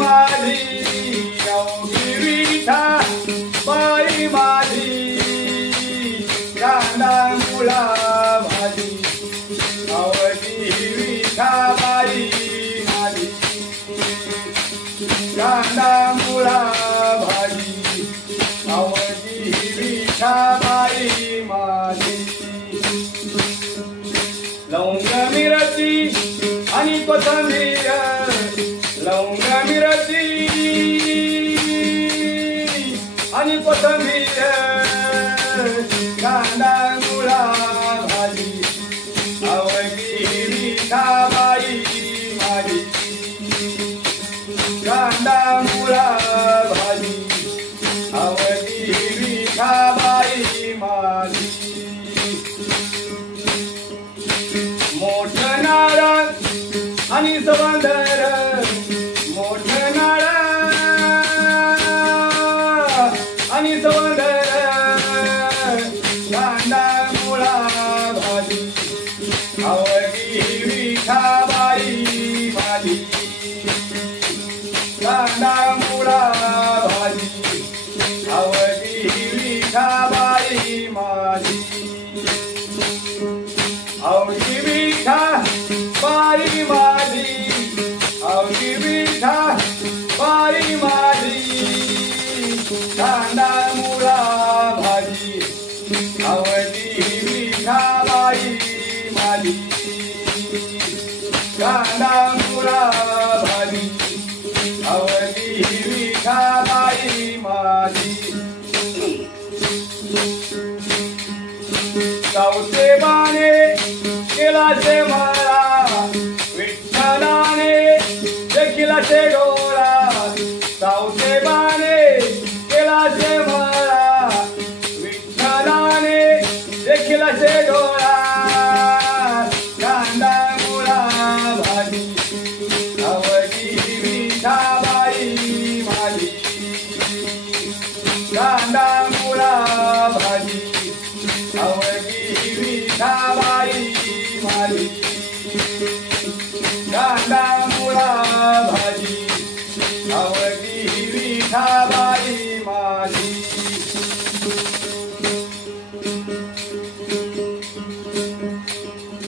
माझी अवघी विठाबाई माझी कांदा मुळा भाजी अवघी विठाबाई माझी कांदा मुळा भाजी अवघी विठाबाई माझी लवंग मिरची आणि कोथिंबीर लवंग मिरची आणि कोथिंबीर कांदा मुळा भाजी अवघी विठाबाई माझी कांदा मुळा भाजी अवघी विठाबाई माझी मोठं नारळ आणि सवंदर मोठं नारळ आणि सवंदर कांदा मुळा भाजी अवघी विठाबाई माझी कांदा मुळा भाजी अवघी विठाबाई माझी अवघी विठाबाई माझी अवघी विठाबाई माझी कांदा मुळा भाजी अवघी विठाबाई माझी कांदा मुळा भाजी अवघी विठाबाई माझी सावते बाने केलाचे मला विठ्ठलाने देखीलाचे डोळा सावते बाने केलाचे मला विठ्ठलाने देखीलाचे डोळा कांदा मुळा भाजी अवघी विठाबाई माझी कांदा मुळा भाजी अवघी विठाबाई माझी कांदा मुळा भाजी अवघी विठाबाई